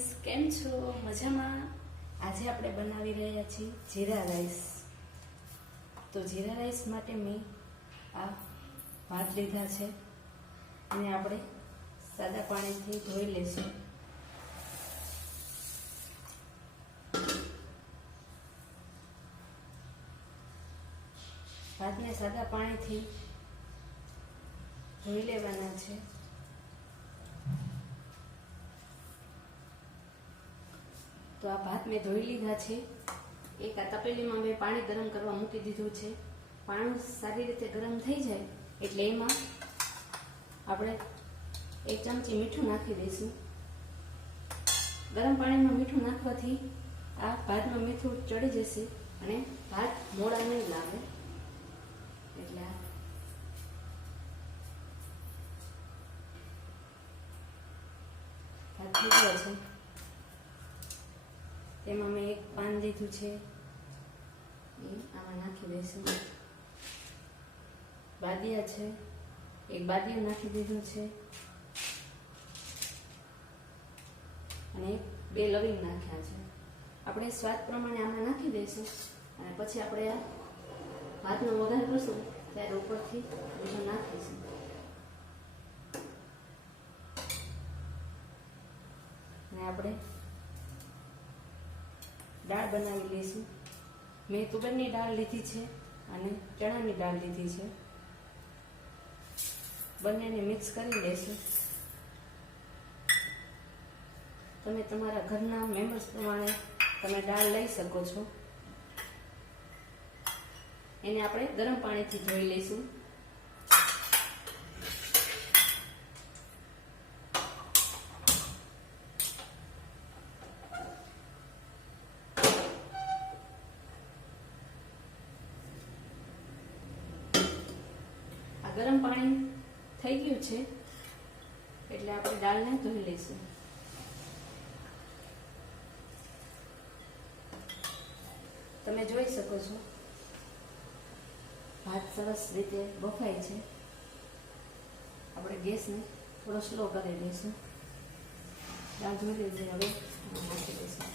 Guys, કેમ છો? મજામાં? આજે આપણે બનાવી રહ્યા છીએ જીરા રાઈસ. તો જીરા રાઈસ માટે મેં આ ભાત લીધા છે અને આપણે સાદા પાણીથી ધોઈ લઈશું. ભાતને સાદા પાણીથી ધોઈ લેવાના છે. તો આ ભાત મેં ધોઈ લીધા છે. એક આ તપેલીમાં મેં પાણી ગરમ કરવા મૂકી દીધું છે. પાણી સારી રીતે ગરમ થઈ જાય એટલે એમાં આપણે 1 ચમચી મીઠું નાખી દઈશું. ગરમ પાણીમાં મીઠું નાખવાથી આ ભાતમાં મીઠું ચડી જશે અને ભાત મોડા નહીં લાગે. એટલે ભાત થઈ ગયા છે. તેમાં મેં એક પાન લીધું છે, એ આમાં નાખી દઈશું. બાદિયા છે, એક બાદિયું નાખી દીધું છે અને 2 લવિંગ નાખ્યા છે. આપણે સ્વાદ પ્રમાણે આમાં નાખી દઈશું અને પછી આપણે આ ભાતનો વઘાર કરશું ત્યારે ઉપરથી બધું નાખીશું. અને આપણે દાળ બનાવી લઈશું. મેં તુવેરની દાળ લીધી છે અને ચણાની દાળ લીધી છે. બંનેને મિક્સ કરી લઈશું. તમે તમારા ઘરના મેમ્બર્સ પ્રમાણે તમે દાળ લઈ શકો છો. એને આપણે ગરમ પાણીથી ધોઈ લઈશું. ગરમ પાણી થઈ ગયું છે એટલે આપણે દાળને ધોઈ લઈશું. તમે જોઈ શકો છો ભાત સરસ રીતે બફાય છે. આપણે ગેસને થોડો સ્લો કરી દઈશું. દાળ ધોઈ લીધી, હવે નાખી દઈશું.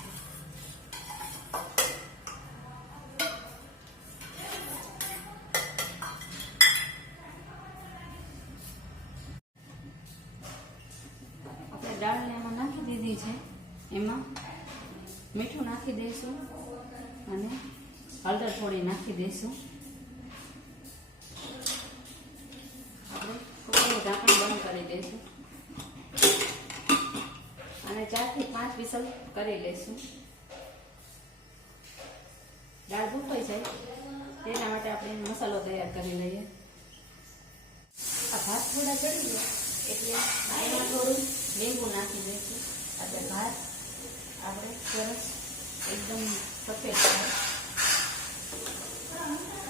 દાળને એમાં નાખી દીધી છે. એમાં મીઠું નાખી દઈશું અને હળદર થોડી નાખી દઈશું. આપણે કુકરનું ઢાંકણ બંધ કરી દઈશું અને 4 થી 5 વિસલ કરી લઈશું. દાળ બફાઈ જાય તેના માટે આપણે મસાલો તૈયાર કરી લઈએ. આ ભાત થોડા ચડી ગયા એટલે એમાં થોડું લીંબુ નાખી દઈશું. એટલે ભાત આપણે સરસ એકદમ સફેદ થાય.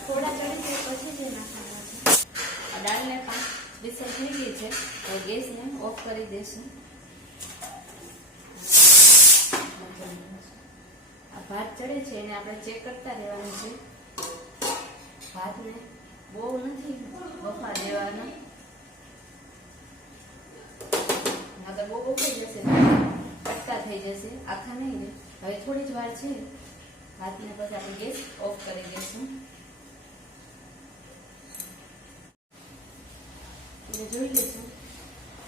થોડા ચડી જાય પછી જે નાખવાના છે. આ દાળને 5 વિસલ થઈ ગઈ છે તો ગેસને ઓફ કરી દઈશું. આ ભાત ચડે છે એને આપણે ચેક કરતા રહેવાનું છે. ભાતને બહુ નથી બફા દેવાના. બહુ બફાઈ જશે, કટકા થઈ જશે, આખા નહીં રહે. હવે થોડી જ વાર છે ભાતને પછી આપણે ગેસ ઓફ કરી દઈશું. એટલે જોઈ લઈશું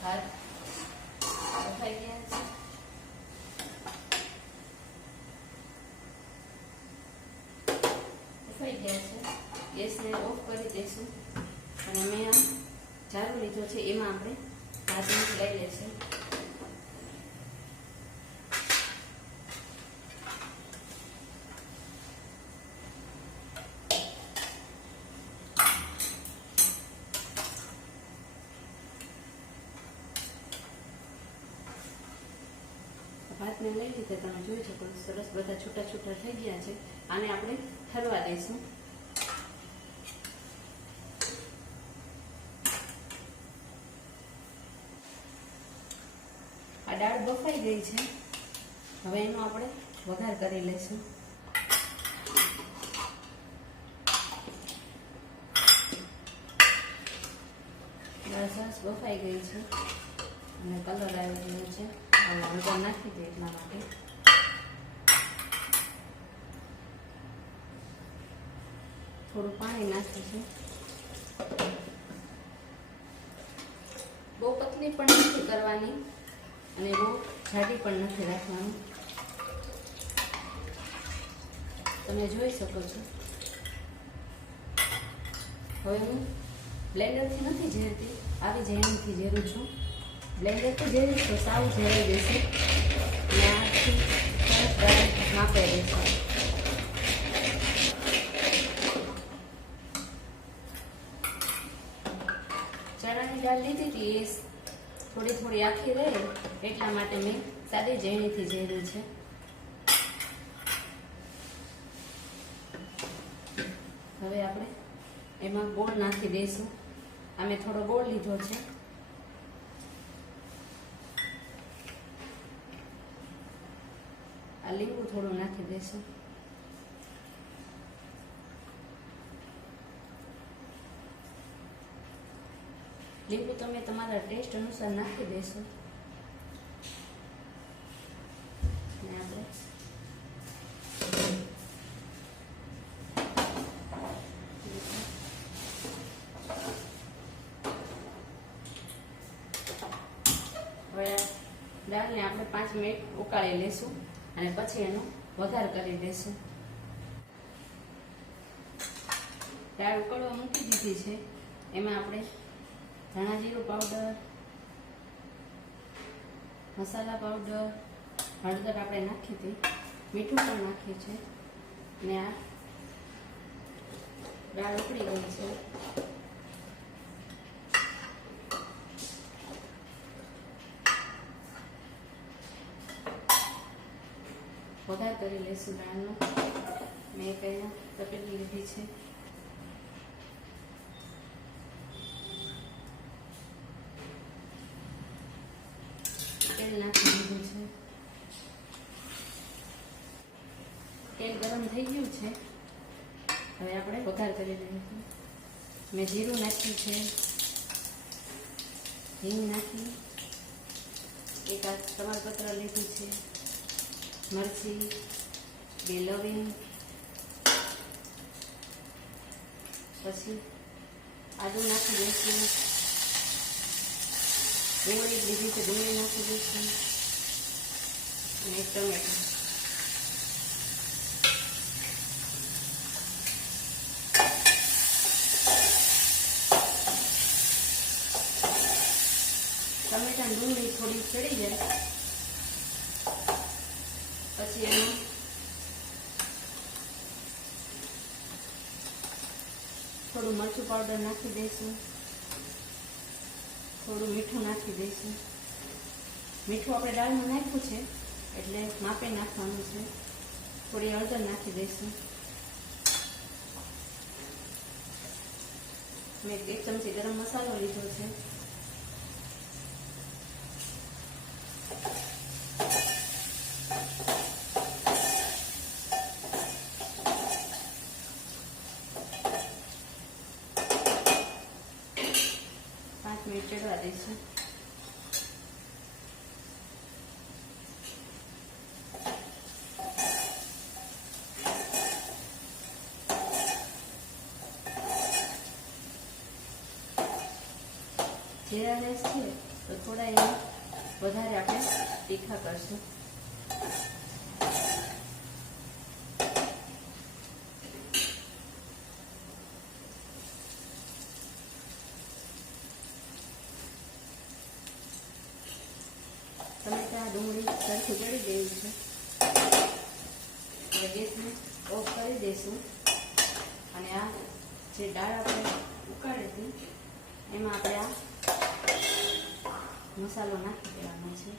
ભાત બફાઈ ગયા છે. બફાઈ ગયા છે. ગેસને ઓફ કરી દઈશું અને મેં આ જારું લીધો છે એમાં આપણે ભાત લઈ લેશું. ભાતને લઈ લીધે તમે જોઈ શકો સરસ બધા છૂટા છૂટા થઈ ગયા છે. આને આપણે ઠરવા દઈશું. આ દાળ બફાઈ ગઈ છે. હવે એનો આપણે વઘાર કરી લઈશું. દાળ સરસ બફાઈ ગઈ છે અને કલર આવી ગયો છે. હવે હળદર નાખી દે એટલા માટે. થોડું પાણી નાખીશું. બહુ પતલી પણ નથી કરવાની અને બહુ જાડી પણ નથી રાખવાની. તમે જોઈ શકો છો. હવે હું બ્લેન્ડરથી નથી ઝેરતી, આવી ઝેરણીથી ઝેરું છું. બ્લેન્ડરથી ઝેરીશ તો સાવ ઝેરાઈ જશે અને આથી સરસ દાળ માપે રહેશે. ચણાની દાળ લીધી હતી એ થોડી થોડી આખી રહે એટલા માટે મેં સાદી ઝેરણીથી ઝેર્યું છે. હવે આપણે એમાં ગોળ નાખી દઈશું. અમે થોડો ગોળ લીધો છે. આ લીંબુ થોડું નાખી દઈશું. લીંબુ તમે તમારા ટેસ્ટ અનુસાર નાખી દેશો. અને આપણે હવે દાળને આપણે 5 મિનિટ ઉકાળી લેશું અને પછી એનો વઘાર કરી દેશું. દાળ ઉકળવા મૂકી દીધી છે. એમાં આપણે ધાણા જીરું પાવડર, મસાલા પાવડર, હળદર આપણે નાખી હતી, મીઠું પણ નાખ્યું છે ને આ દાળ ઉકળી ગઈ છે. વઘાર કરી લઈશું દાળનો. મેં કઈ તપેલી લીધી છે. તેલ નાખી દીધું છે. તેલ ગરમ થઈ ગયું છે. હવે આપણે વઘાર કરી દઈશું. મેં જીરું નાખ્યું છે, હિંગ નાખી, એક આ તમાલપત્ર લીધું છે, મરચી, 2 લવિંગ, પછી આદુ નાખી દઈશું. ડુંગળી લીધી છે, ડુંગળી નાખી દઈશું અને ટમેટું. ટમેટા ડુંગળી થોડી ચડી જાય પછી એમાં થોડું મરચું પાવડર નાખી દઈશું, થોડું મીઠું નાખી દઈશું. મીઠું આપણે દાળમાં નાખ્યું છે એટલે માપે નાખવાનું છે. થોડી હળદર નાખી દઈશું. મેં 1 ચમચી ગરમ મસાલો લીધો છે. ચડવા દઈશું. જીરા રાઈસ છે તો થોડા એમાં વધારે આપણે તીખા કરશું. ટમેટા ડુંગળી સરખું ચડી ગયું છે. હવે ગેસને ઓફ કરી દઈશું અને આ જે દાળ આપણે ઉકાળી હતી એમાં આપણે આ મસાલો નાખી દેવાનો છે.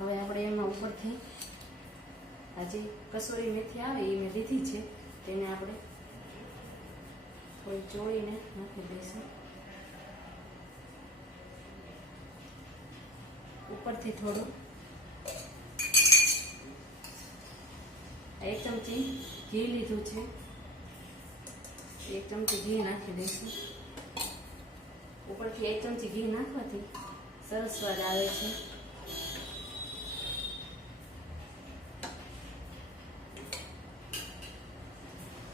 હવે આપણે એમાં ઉપરથી આ જે કસૂરી મેથી આવે એ મેં લીધી છે તેને આપણે કોઈ ચોળીને નાખી દઈશું. ઉપરથી થોડું 1 ચમચી ઘી લીધું છે, 1 ચમચી ઘી નાખી દઈશું. ઉપરથી 1 ચમચી ઘી નાખવાથી સરસ સ્વાદ આવે છે.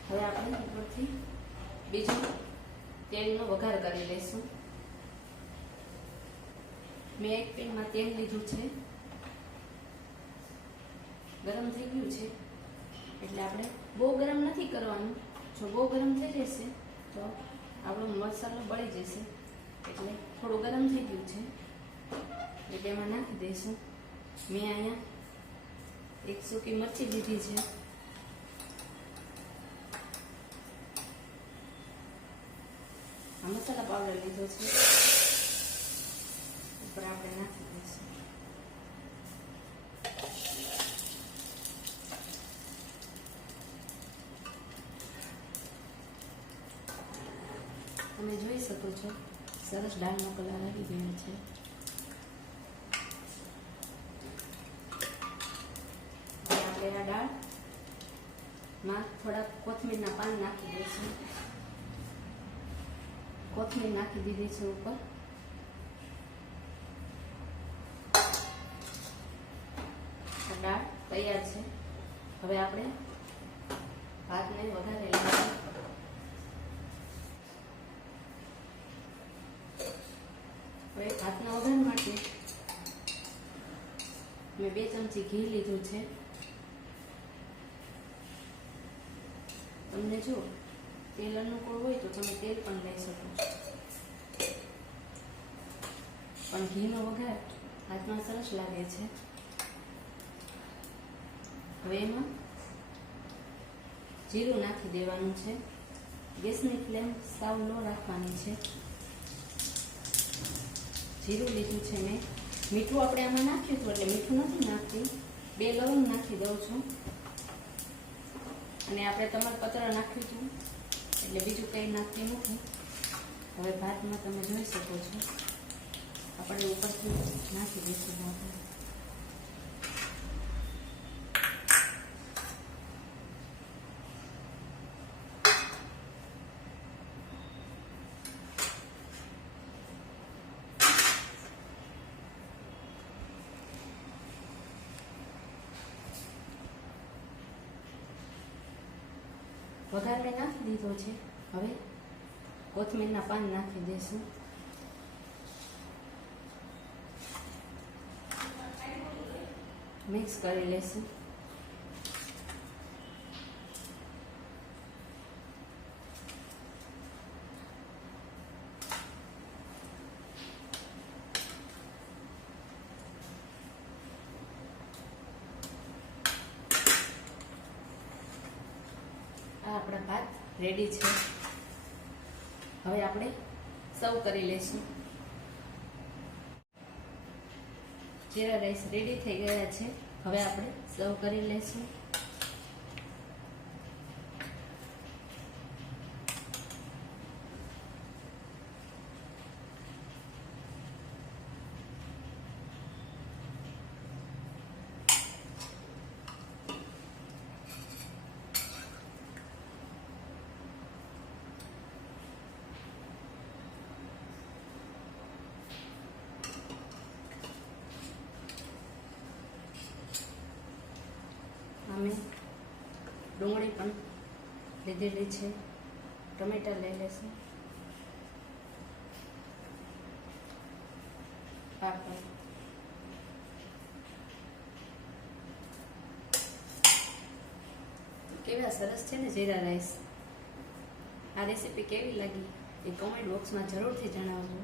હવે આપણે ઉપરથી બીજું તેલનો વઘાર કરી લઈશું. મેં એક પેનમાં તેલ લીધું છે, ગરમ થઈ ગયું છે એટલે આપણે બહુ ગરમ નથી કરવાનું. જો બહુ ગરમ થઈ જશે તો આપણો મસાલો બળી જશે, એટલે થોડું ગરમ થઈ ગયું છે એટલે એમાં નાખી દઈશું. મેં અહીંયા 1 સૂકી મરચી લીધી છે, આ મસાલા પાવડર લીધો છે, ઉપર આપણે નાખી દઈશું. તમે જોઈ શકો છો સરસ દાળનો કલર આવી ગયો છે. હવે આપણે આ દાળમાં થોડા કોથમીરના પાન નાખી દઈશું. કોથમીર નાખી દીધી છે ઉપર. દાળ તૈયાર છે. હવે આપણે ભાતને વઘારી લઈશું. હવે ભાતના વઘાર માટે મેં 2 ચમચી ઘી લીધું છે. તમને જો તેલ અનુકૂળ હોય તો તમે તેલ પણ લઈ શકો, પણ ઘીનો વઘાર હાથમાં સરસ લાગે છે. હવે એમાં જીરું નાખી દેવાનું છે. ગેસની ફ્લેમ સાવ લો રાખવાની છે. જીરું લીધું છે મેં. મીઠું આપણે આમાં નાખ્યું હતું એટલે મીઠું નથી નાખતી. 2 લવંગ નાખી દઉં છું, અને આપણે તમાલપત્ર નાખ્યું હતું એટલે બીજું કંઈ નાખતી નથી. હવે ભાતમાં તમે જોઈ શકો છો આપણે ઉપરથી નાખી દઈશું. વઘાર મેં નાખી દીધો છે. હવે કોથમીરના પાન નાખી દઈશું. મિક્સ કરી લઈશું. આપણા ભાત રેડી છે. હવે આપણે સર્વ કરી લઈશું. જીરા રાઈસ રેડી થઈ ગયા છે. હવે આપણે સર્વ કરી લઈશું. અમે ડુંગળી પણ લીધેલી છે, ટમેટા લઈ લેશું, પાપડ, કેવા સરસ છે ને જીરા રાઈસ. આ રેસીપી કેવી લાગી એ કોમેન્ટ બોક્સમાં જરૂરથી જણાવજો.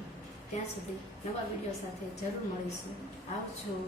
ત્યાં સુધી નવા વિડીયો સાથે જરૂર મળીશું. આવજો.